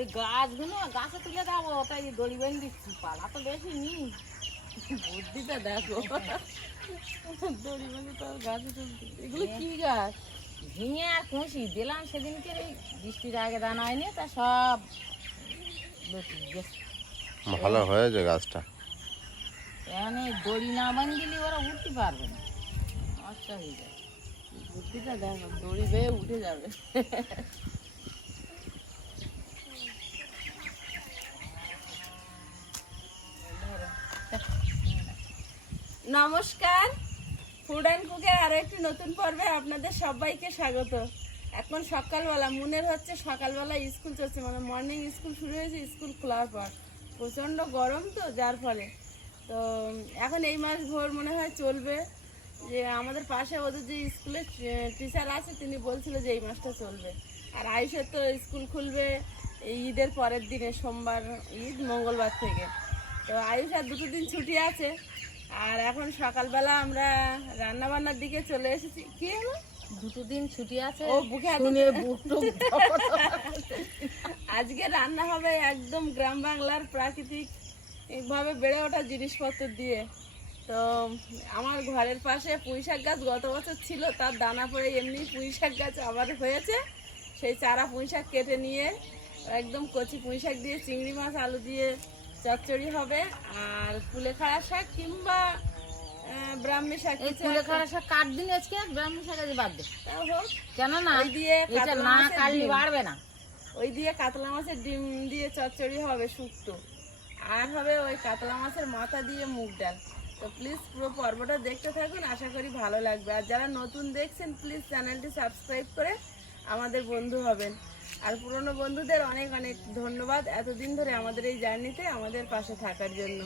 এই গাছগুলো গাছে তুলে দেবো, তাই দড়ি বেঁধে দিচ্ছি। পালা তো বেশি নি, বুদ্ধিটা দেখো। দড়ি বেঁধে তো গাছে তুলতে। এগুলো কি গাছ? ঝিঙে আর কুঁশি দিলাম সেদিনকে, এই বৃষ্টির আগে দানা হয়নি, তা সব ভালো হয়েছে গাছটা। এখন এই দড়ি না বাঁধলে ওরা উঠতে পারবে না, নষ্ট হয়ে যাবে। বুদ্ধিটা দেখো, দড়ি বেয়ে উঠে যাবে। নমস্কার, ফুড অ্যান্ড কুকের আরো একটি নতুন পর্বে আপনাদের সবাইকে স্বাগত। এখন সকালবেলা, মনের হচ্ছে সকালবেলা স্কুল চলছে, মানে মর্নিং স্কুল শুরু হয়েছে। স্কুল খোলার পর প্রচণ্ড গরম, তো যার ফলে তো এখন এই মাস ভোর মনে হয় চলবে। যে আমাদের পাশে ওদের যে স্কুলের টিচার আছে, তিনি বলছিল যে এই মাসটা চলবে। আর আয়ুষের তো স্কুল খুলবে এই ঈদের পরের দিনে, সোমবার ঈদ, মঙ্গলবার থেকে। তো আয়ুষ আর 2 দিন ছুটি আছে। আর এখন সকালবেলা আমরা রান্না বান্নার দিকে চলে এসেছি। কি হলো? 2 দিন ছুটি আছে, ও বুকে শুনে বুকটুক আজকে রান্না হবে একদম গ্রাম বাংলার প্রাকৃতিক ভাবে বেড়ে ওঠা জিনিসপত্র দিয়ে। তো আমার ঘরের পাশে পুঁইশাক গাছ গত বছর ছিল, তার দানা পড়ে এমনি পুঁইশাক গাছ আবার হয়েছে। সেই চারা পুঁইশাক কেটে নিয়ে একদম কচি পুঁইশাক দিয়ে চিংড়ি মাছ আলু দিয়ে চচ্চড়ি হবে। আর কুলেখাড়া শাক কিংবা ব্রাহ্মী শাক, এই কুলেখাড়া শাক কাট দিন আজকে, ব্রাহ্মী শাক আজ বাদ দে। তাও হোক। কেন না, ওই দিয়ে এটা কাতলা না মাছের কাটলে ডিম, বাড়বে না। ওই দিয়ে কাতলা মাছের ডিম দিয়ে চচ্চড়ি হবে শুক্তো। আর হবে ওই কাতলা মাছের মাথা দিয়ে মুগ ডাল। তো প্লিজ পুরো পর্বটা দেখতে থাকুন, আশা করি ভালো লাগবে। আর যারা নতুন দেখছেন প্লিজ চ্যানেলটি সাবস্ক্রাইব করে আমাদের বন্ধু হবেন। আর পুরনো বন্ধুদের অনেক অনেক ধন্যবাদ এতদিন ধরে আমাদের এই জার্নিতে আমাদের পাশে থাকার জন্য।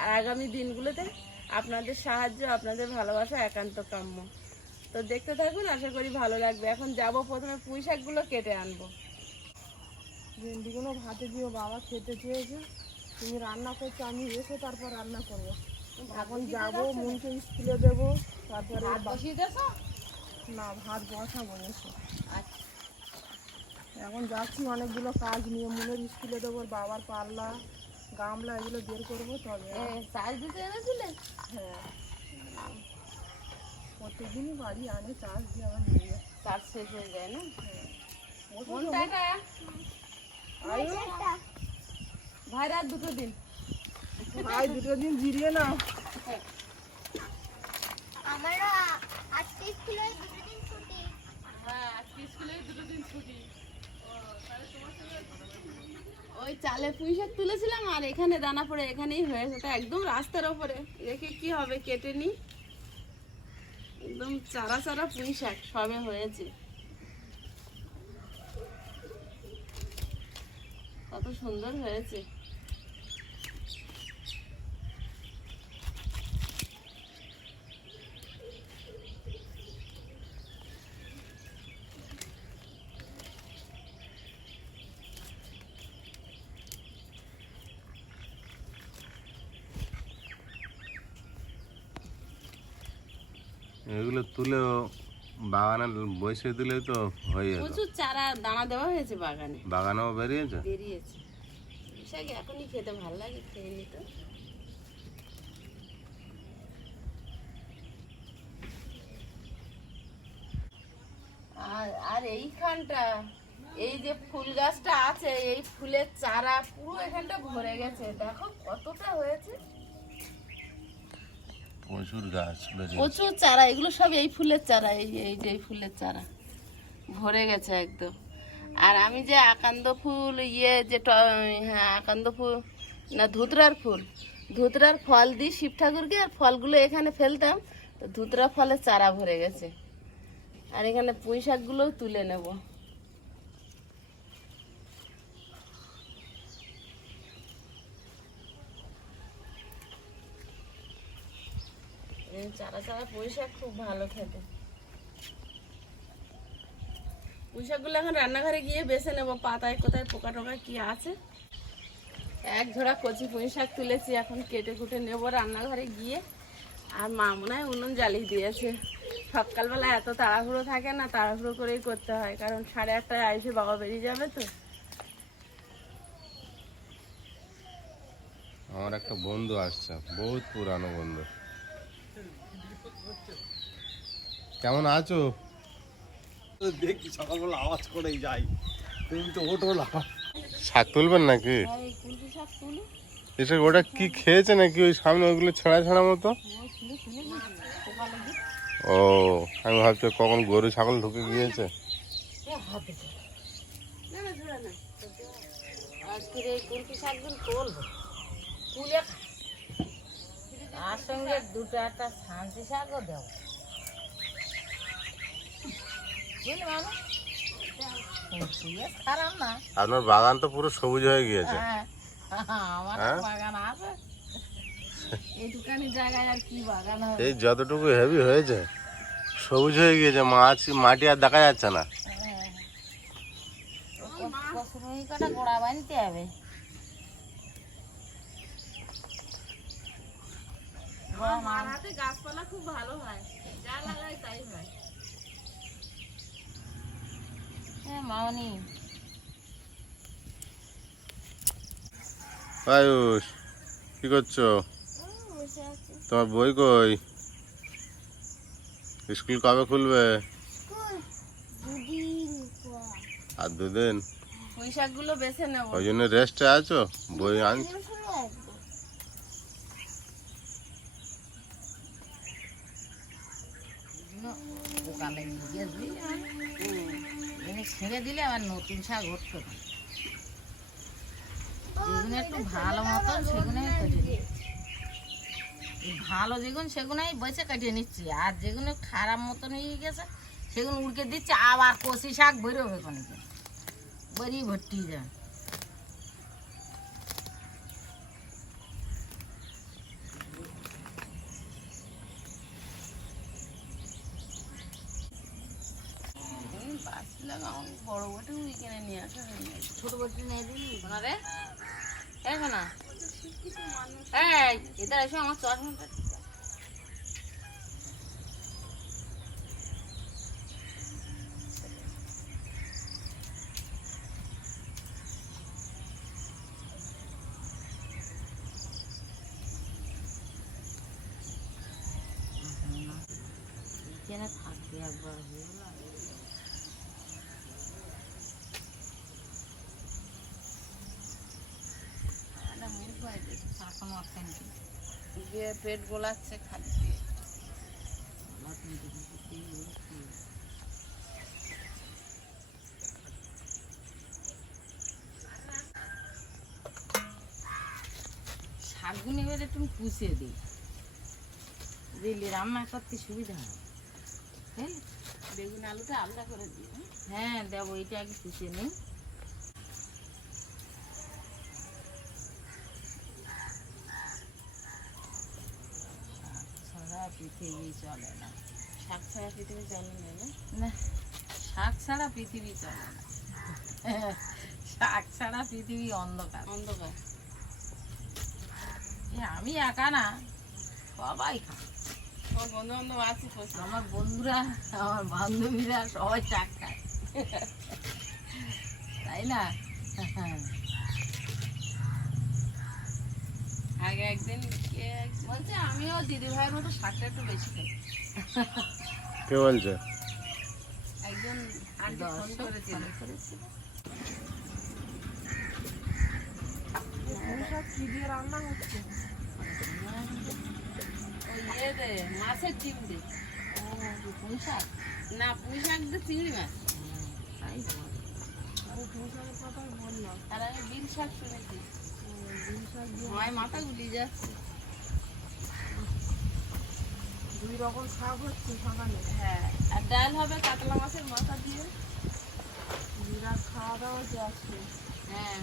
আর আগামী দিনগুলোতে আপনাদের সাহায্য, আপনাদের ভালোবাসা একান্ত কাম্য। তো দেখতে থাকুন, আশা করি ভালো লাগবে। এখন যাব, প্রথমে পুঁই শাকগুলো কেটে আনবো। ভেন্ডিগুলো ভাতে দিও, বাবা খেতে চেয়েছে। তুমি রান্না করছো, আমি এসে তারপর রান্না করবো। এখন যাবো, মনকে স্কুলে দেবো, তারপরে ভাত বসিয়ে দেছো? না, ভাত বসাবো এসে। আচ্ছা, এখন যাচ্ছি অনেকগুলো কাজ নিয়ে, মনের স্কুলে দেবো, বাবার পাল্লা গামলা এগুলো বের করবো তবে। চাল দিতে এনেছিলে? হ্যাঁ, প্রত্যেকদিনই বাড়ি আনে, চাষ দিয়ে আবার নিয়ে যায়। চাল শেষ হয়ে যায় না? ভাইরা আর 2 দিন, ভাই 2 দিন জিরিয়ে নাও। আমারও আজকে স্কুলে 2 দিন ছুটি। হ্যাঁ আজকে স্কুলে 2 দিন ছুটি। ওই চালে পুঁই শাক তুলেছিলাম, আর এখানে দানা পড়ে এখানেই হয়েছে। ওটা একদম রাস্তার ওপরে রেখে কি হবে, কেটে নি। একদম চারা চারা পুঁই শাক সবে হয়েছে, কত সুন্দর হয়েছে। এগুলো তুলে বাগানে বসে দিলে তো হয়ে যেত। প্রচুর চারা দানা দেওয়া হয়েছে বাগানে, বাগানেও বেরিয়েছে। বেরিয়েছে। পুঁই শাক এখনই খেতে ভালো লাগে, খেয়ে নিত। আর এইখানটা, এই যে ফুল গাছটা আছে, এই ফুলের চারা পুরো এখানটা ভরে গেছে। দেখো কতটা হয়েছে, প্রচুর গাছ বেরিয়েছে। প্রচুর চারা। এগুলো সব এই ফুলের চারা, এই এই যে এই ফুলের চারা ভরে গেছে একদম। আর আমি যে আকান্দ ফুল হ্যাঁ আকান্দ ফুল না, ধুতরার ফুল, ধুতরার ফল দিই শিব ঠাকুরকে, আর ফলগুলো এখানে ফেলতাম, তো ধুতরা ফলের চারা ভরে গেছে। আর এখানে পুঁই শাকগুলোও তুলে নেব। চারা চারা পুঁই শাক খুব ভালো খেতে। পুঁই শাকগুলো এখন রান্নাঘরে গিয়ে বেছে নেবো, পাতায় কোথায় পোকা টোকা কি আছে। এক ঝোড়া কচি পুঁই শাক তুলেছি, এখন কেটে কুটে নেবো রান্নাঘরে গিয়ে। আর মা মনে হয় উনুন জ্বালিয়ে দিয়েছে। সকালবেলা এত তাড়াহুড়ো থাকে না, তাড়াহুড়ো করেই করতে হয়, কারণ 8:30টায় আইসে বাবা বেরিয়ে যাবে। তো আমার একটা বন্ধু আসছে, বহুত পুরানো বন্ধু। কেমন আছো? দেখি সকালবেলা আওয়াজ করেই যাই, তুমি তো ওঠো না। শাক তুলবেন নাকি? আর এই কুলপি শাক তুলি এসে ওটা কি খেয়েছে নাকি? ওই সামনে ওইগুলো ছেঁড়া ছেঁড়া মতো। ও, আমি ভাবছি কখন গরু ছাগল ঢুকে গিয়েছে। আজকের এই কুলপি শাকগুলো তুলবো, তুলে তার সঙ্গে দুটো একটা শান্তি শাকও দেবো, বুঝলি মানুষ খারাপ না। আপনার বাগান তো পুরো সবুজ হয়ে গিয়েছে। হ্যাঁ, আমার হ্যাঁ? বাগান আছে, এইটুকানি জায়গায় আর কি বাগান হবে। এই যতটুকু হেভি হয়েছে, সবুজ হয়ে গিয়েছে, মাটি আর দেখা যাচ্ছে না। কটা গোড়া বানতে হবে। আমার হাতে গাছপালা খুব ভালো হয়, যা লাগাই তাই হয়। মামনি আয়ুষ, কি করছো? তোমার বই কই? স্কুল কবে খুলবে? আর দুদিন? পুঁই শাকগুলো বেছে নেবো। ওই জন্য রেস্টে আছো? বই আনছো? পোকা লেগে গিয়েছে, ছেড়ে দিলে আবার নতুন শাক উঠতো না। যেগুলো একটু ভালো মতন সেগুলোই কেটে দিই, ভালো যেগুলো সেগুলোই বেছে কেটে নিচ্ছি, আর যেগুলো খারাপ মতন হয়ে গেছে সেগুলো উড়কে দিচ্ছি। আবার কষি শাক বেরোবে কোনকে, বেরিয়ে ভর্তি যায়। বড় বটে উইকেনে নিয়ে আসা হয়নি। ছোট বটি নিয়ে দিবি না রে, এখন না এই এদের এসে আমার চশমাটা এখানে থাকবে একবার হয়ে গেল। দিয়ে পেট গোলাচ্ছে খালি দিয়ে। শাকগুলো এবারে তুমি পুষিয়ে দিই, দিলে রান্না করতে সুবিধা হয়। হ্যাঁ, বেগুন আলুটা আলাদা করে দিই। হ্যাঁ দেবো, এটা আগে পুষিয়ে নিই। পৃথিবী চলে না, শাক ছাড়া পৃথিবী চলে না। না শাক ছাড়া পৃথিবী চলে না, শাক ছাড়া পৃথিবী অন্ধকার। অন্ধকার। আমি একা না, সবাই খায়। আমার বন্ধু বান্ধব আছে প্রচুর। আমার বন্ধুরা, আমার বান্ধবীরা সবাই শাক খায়, তাই না? আগে একদিন বলছে আমিও দিদি ভাইয়ের মতো শাকটা একটু বেশি খাই। কে বলছে? একজন আন্টি ফোন করেছিল। কি দিয়ে রান্না হচ্ছে? ওই ইয়ে দে, মাছের ডিম দে। পুঁই শাক না, পুঁই শাক দিয়ে চিংড়ি মাছ। তাই তো। আমি পুঁইশাকের কথাই বললাম। আর আমি বিন শাক শুনেছি। বিন শাক দিয়ে মায়ের মাথা গুলিয়ে যাচ্ছে। 2 রকম শাক হচ্ছে সকালে। হ্যাঁ, আর ডাল হবে কাতলা মাছের মাথা দিয়ে। বিরাট খাওয়া দাওয়া যাচ্ছে। হ্যাঁ,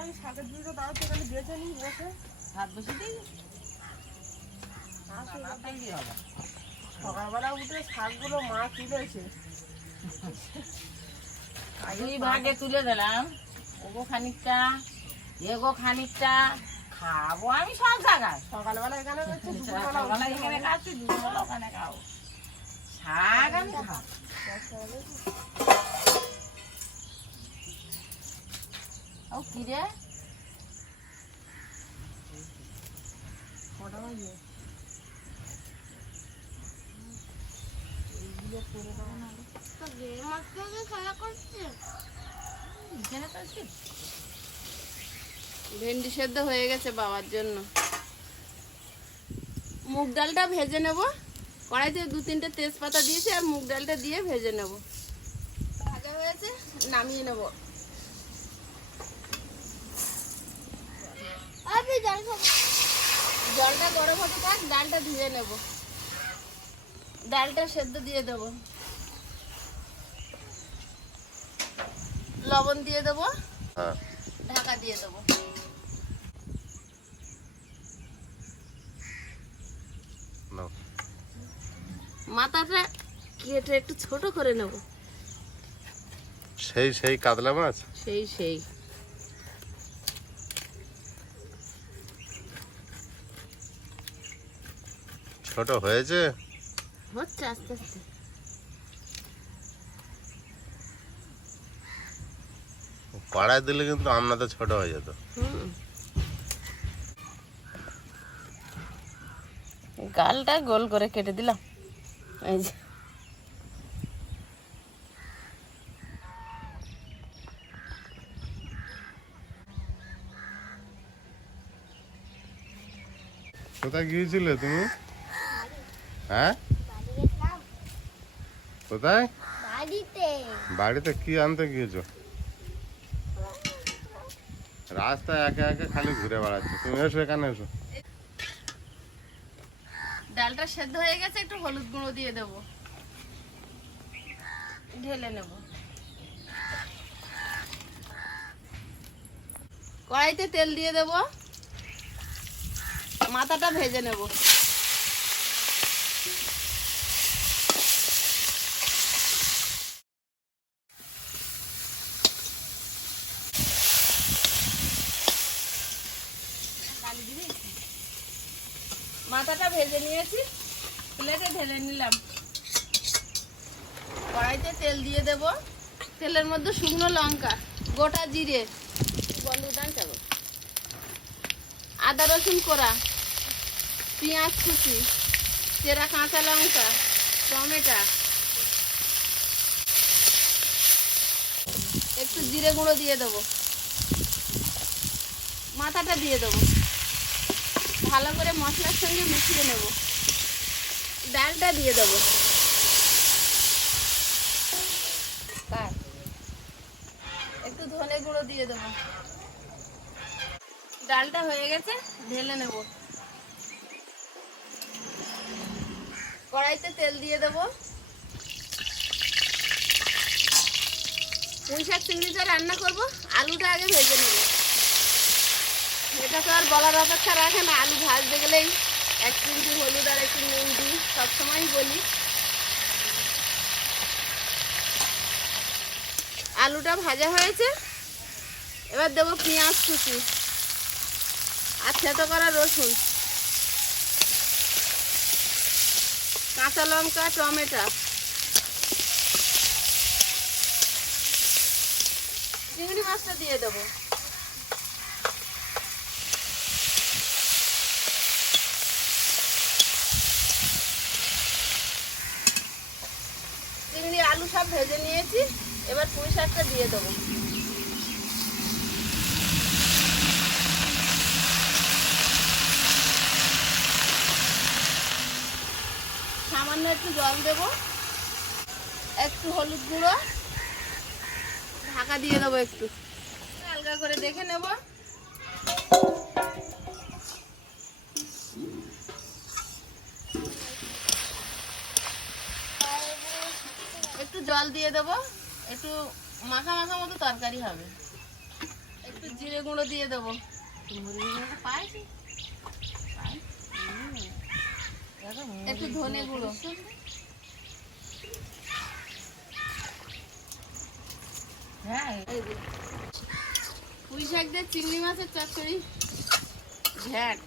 আমি শাকের দুটো দাও তো, এখানে বেছে নিই বসে। ভাত বসে দিই, আর সেটা কি হবে? সকালবেলা উঠে শাকগুলো মা তুলেছে। দুই ভাগে তুলে দিলাম, ওগো খানিকটা এগো খানিকটা, খাবো আমি সব জায়গায়। সকালবেলা এখানে হচ্ছে, দুপুরবেলা সকালবেলা এখানে খাচ্ছি, দুপুরবেলা ওখানে খাবো, শাক আমি খাবো। ও কি রে তো গেম মারতে খেলা করছে। এখানে তো আছে ভেন্ডি সেদ্ধ হয়ে গেছে বাবার জন্য। মুগ ডালটা ভেজে নেব। কড়াইতে 2-3টে তেজপাতা দিয়েছি আর মুগ ডালটা দিয়ে ভেজে নেব। ভাজা হয়েছে, নামিয়ে নেব। আমি জল খাবো। জলটা গরম হতে থাক, ডালটা ধুয়ে নেব। ডালটা সেদ্ধ দিয়ে দেব, লবণ দিয়ে দেব, হ্যাঁ ঢাকা দিয়ে দেব। নাও। মাথাটা কেটে একটু ছোট করে নেব। সেই কাতলা মাছ। সেই ছোট হয়েছে। হচ্ছে আস্তে আস্তে। কড়াই দিলে কিন্তু আমনাতে ছোট হয়ে যেত। গালটা গোল করে কেটে দিলাম। এই যে কোথায় গিয়েছিলে তুমি? হ্যাঁ বাড়ি গেছিলাম। কোথায়? বাড়িতে। বাড়িতে কি আনতে গিয়েছো? রাস্তায় একে একে খালি ঘুরে বেড়াচ্ছে। তুমি এসো, এখানে এসো। ডালটা সেদ্ধ হয়ে গেছে, একটু হলুদ গুঁড়ো দিয়ে দেব, ঢেলে নেব। কড়াইতে তেল দিয়ে দেব, মাথাটা ভেজে নেব। মাথাটা ভেজে নিয়েছি, প্লেটে ঢেলে নিলাম। কড়াইতে তেল দিয়ে দেব, তেলের মধ্যে শুকনো লঙ্কা, গোটা জিরে, আদা রসুন কোড়া, পেঁয়াজ কুচি, চেরা কাঁচা লঙ্কা, টমেটো, একটু জিরে গুঁড়ো দিয়ে দেবো, মাথাটা দিয়ে দেবো, ভালো করে মশলার সঙ্গে মিশিয়ে নেব। ডালটা দিয়ে দেবো, একটু ধনে গুঁড়ো দিয়ে দেবো। ডালটা হয়ে গেছে, ঢেলে নেব। কড়াইতে তেল দিয়ে দেবো। পুঁই শাক চিংড়িটা রান্না করবো, আলুটা আগে ভেজে নেব। এটা তো আর বলার অপেক্ষা রাখে না, আলু ভাজতে গেলেই 1 চিমটি হলুদ আর একটু নুন দিই, সবসময় বলি। আলুটা ভাজা হয়েছে, এবার দেবো পেঁয়াজ কুচি আর থেতো করা রসুন, কাঁচা লঙ্কা, টমেটো, চিংড়ি মাছটা দিয়ে দেবো। চিংড়ি আলু সব ভেজে নিয়েছি, এবার পুঁই শাকটা দিয়ে দেবো। সামান্য একটু জল দেবো, একটু হলুদ গুঁড়ো, ঢাকা দিয়ে দেবো। একটু হালকা করে দেখে নেব। একটু জল দিয়ে দেবো, একটু মাখা মাখা মতো তরকারি হবে। একটু জিরে গুঁড়ো দিয়ে দেবো, একটু ধনে গুঁড়ো, হ্যাঁ পুঁই শাক দিয়ে চিংড়ি মাছের চচ্চড়ি ঘ্যাট।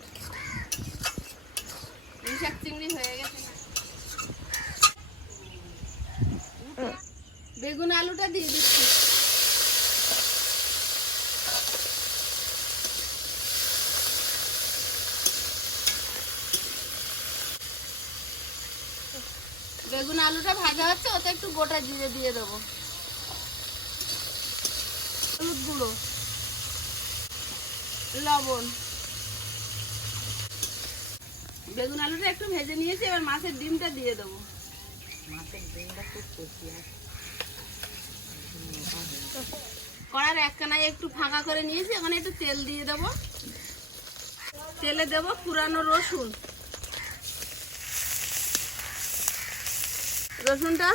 পুঁই শাক চিংড়ি হয়ে গেছে না? বেগুন আলুটা দিয়ে দিচ্ছি। বেগুন আলুটা ভাজা হচ্ছে, ওতে একটু গোটা জিরে দিয়ে দেবো, হলুদ গুঁড়ো, লবণ। বেগুন আলুটা একটু ভেজে নিয়েছি, এবার মাছের ডিমটা দিয়ে দেবো। মাছের ডিমটা খুব কষি আছে। কড়ার একখানায় একটু ফাঁকা করে নিয়েছি, ওখানে একটু তেল দিয়ে দেবো। তেলে দেবো পুরানো রসুন। রসুনটা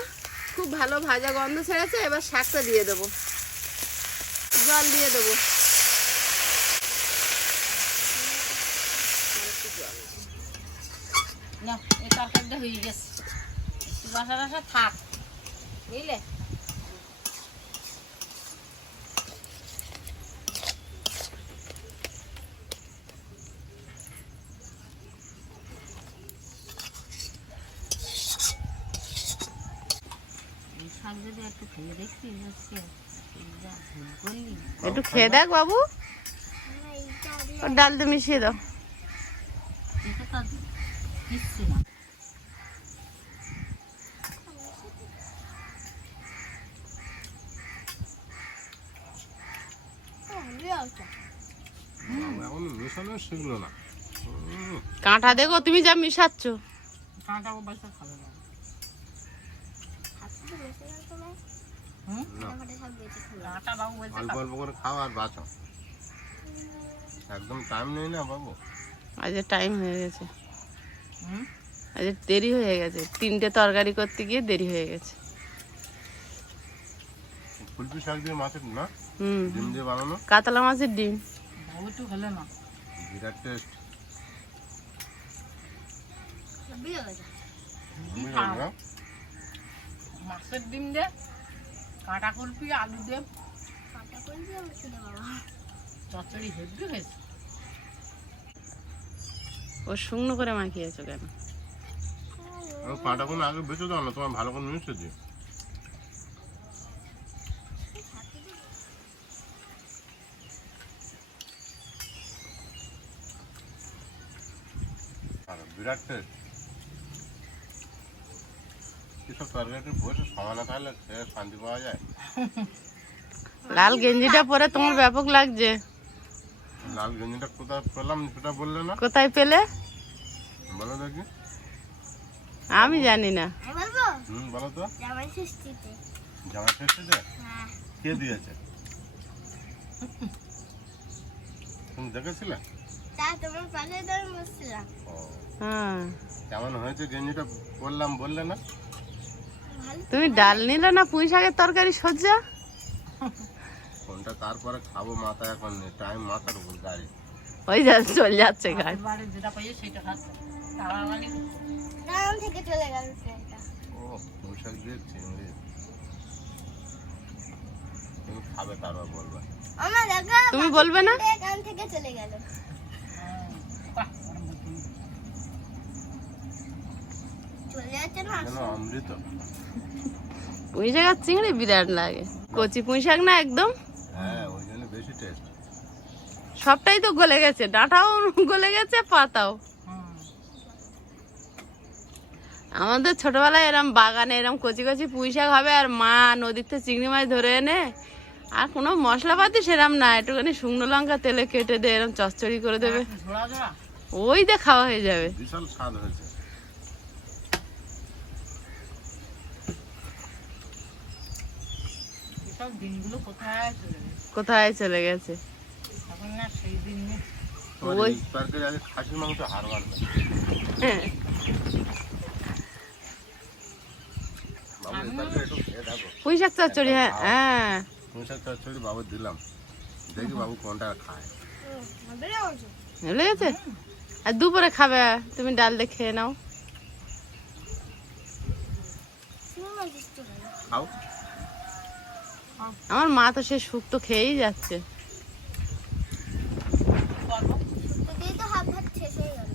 খুব ভালো ভাজা গন্ধ ছেড়েছে, এবার শাকটা দিয়ে দেবো, জল দিয়ে দেবো। না এই তরকারিটা হয়ে গেছে, রসা রসা থাক বুঝলে। এই শাক যদি একটু খেয়ে দেখছি হচ্ছে যা ভুল করলি। একটু খেয়ে দেখ বাবু, ওর ডালতে মিশিয়ে দাও। এটা তো দিচ্ছি না। এখন মেশানো শিখলো না। কাঁটা দেখো তুমি যা মিশাচ্ছ। কাঁটা ও বাসা খাবে না। হুম কাঁটা বাবু বলছে অল্প অল্প করে খাও আর বাঁচো, একদম টাইম নেই না বাবু। আজ টাইম হয়ে গেছে, হুম আজ দেরি হয়ে গেছে, 3টে তরকারি করতে গিয়ে দেরি হয়ে গেছে। ফুলপি শাক দিয়ে মাছের না হুম, ডিম দিয়ে বানানো, কাতলা মাছের ডিম। বাবু একটু হলে না বিরাট টেস্ট। মাছের ডিম দে, কাঁটা কুলপি আলু দে, চচ্চড়ি হেভি হয়েছে। ও শুকনো করে মাখিয়েছো কেন? কাঁটা কোনো আগে বেঁচে দাও না, তোমার ভালো করে মিশে দিও। বিরাট টেস্ট। এসব তরকারি বসে সমানা খাইলে খেয়ে শান্তি পাওয়া যায়। লাল গেঞ্জিটা পরে তোমার ব্যাপক লাগছে। লাল গেঞ্জিটা কোথায় পেলাম সেটা বললে না, কোথায় পেলে? বলো দেখি। আমি জানি না। বলবো বলো তো। জামাই ষষ্ঠীতে। জামা ষষ্ঠীতে কে দিয়েছে? তুমি দেখেছিলে? তা তোমার পাশে ধরে বসছিলাম। ও, হ্যাঁ, কেমন হয়েছে গেঞ্জিটা বললাম, বললে না? তুমি ডাল নিলে না পুঁই শাকের তরকারি সজ্জা? কোনটা তারপরে খাবো মাথায় এখন নেই, টাইম মাথার উপর গাড়ি। ওই যা চলে যাচ্ছে গাড়ি। বাড়ি যেটা পাইয়ে সেটা খাচ্ছে, তারা মানে গ্রাম থেকে চলে গেল ট্রেনটা। ও পোশাক দিয়ে চিংড়ি তুমি খাবে, তারপর বলবে। আমার দেখা তুমি বলবে না? গ্রাম থেকে চলে গেল। চলে যাচ্ছে না। যেন অমৃত। পুঁই শাক আর চিংড়ি বিরাট লাগে, কচি পুঁই শাক না একদম। হ্যাঁ, ওই জন্য বেশি টেস্ট। সবটাই তো গলে গেছে, ডাঁটাও গলে গেছে, পাতাও। আমাদের ছোটবেলায় এরম বাগানে এরম কচি কচি পুঁই শাক হবে, আর মা নদীর থেকে চিংড়ি মাছ ধরে এনে, আর কোনো মশলাপাতি সেরম না, একটুখানি শুকনো লঙ্কা তেলে কেটে দিয়ে এরম চচ্চড়ি করে দেবে, ঝোড়া ঝোড়া ওই দিয়ে খাওয়া হয়ে যাবে। বিশাল স্বাদ হয়েছে। এসব দিনগুলো কোথায় চলে গেছে, কোথায় চলে গেছে? এখন না সেই দিন নেই। তোমার ওই। এই তরকারি আগে খাসির মাংস হার বাড়বে। হ্যাঁ, বাবু এই তরকারি একটু খেয়ে দেখো। পুঁই শাক চচ্চড়ি, হ্যাঁ হ্যাঁ। পোশাক চচ্চড়ি বাবু দিলাম, দেখি বাবু কোনটা খায়। ভুলে গেছে? আর দুপুরে খাবে, তুমি ডাল দিয়ে খেয়ে নাও। খাও। আমার মা তো সে শুক্তো খেয়েই যাচ্ছে। তোকেই তো হাফ ভাত শেষ হয়ে গেল।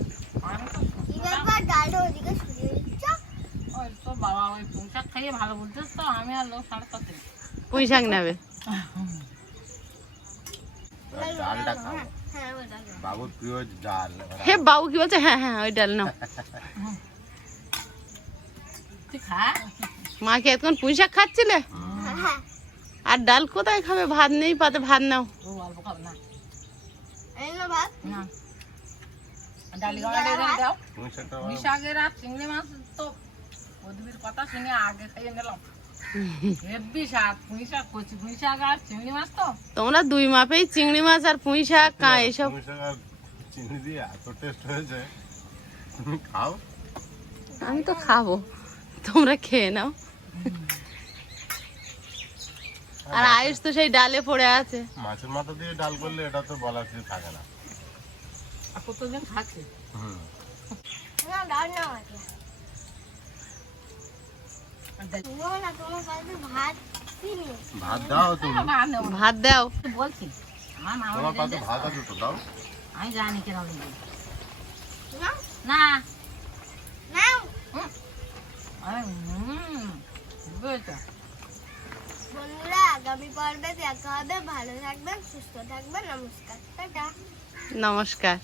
কি ব্যাপার ডালটা ওদিকে সরিয়ে দিচ্ছ? ওই তো বাবা ওই পোশাক খাইয়ে ভালো বলছিস তো, আমি আর লোক সাড়ে কত পুঁই শাক নেবে। ডালটা খাও, হ্যাঁ ওই ডাল। বাবুর প্রিয় ডাল। হে বাবু কি বলছে? হ্যাঁ হ্যাঁ, ওই ডাল নাও। তুই খা। মাকে এখন পুঁই শাক খাচ্ছিলে? হ্যাঁ আর ডাল কোথায় খাবে? ভাত নেই, পাতে ভাত নাও। ও অল্প খাবে না। এই না ভাত না। ডালি গাড়া দাও। পুঁই শাকটা পুঁই শাকের আর চিংড়ি মাছ তো পদবীর কথা শুনে আগে খাইয়ে নিলাম। হেব্বি শাক, পুঁই শাক, কচি পুঁই শাক আর চিংড়ি মাছ তো। তোমরা দুই মাপেই চিংড়ি মাছ আর পুঁই শাক এসব। পুঁই শাক আর চিনি দিয়ে এত টেস্ট হয়েছে, তুমি খাও। আমি তো খাবো, তোমরা খেয়ে নাও। আর আয়ুষ তো সেই ডালে পড়ে আছে। মাছের মাথা দিয়ে ডাল করলে এটা তো বলার কিছু থাকে না। আর কতজন খাচ্ছে? হুম। না ডাল না আছে শুনো না তোমার কাছে ভাত কিনি ভাত দাও তুমি, ভাত নেবো না। ভাত দাও। তুই বলছি আমার মা তোমার পাতে ভাত আছে তো দাও। আমি জানি কেন নেবো না না। নাও বুঝেছো? বন্ধুরা আগামী পর্বে দেখা হবে ভালো থাকবেন সুস্থ থাকবেন নমস্কার টাটা নমস্কার।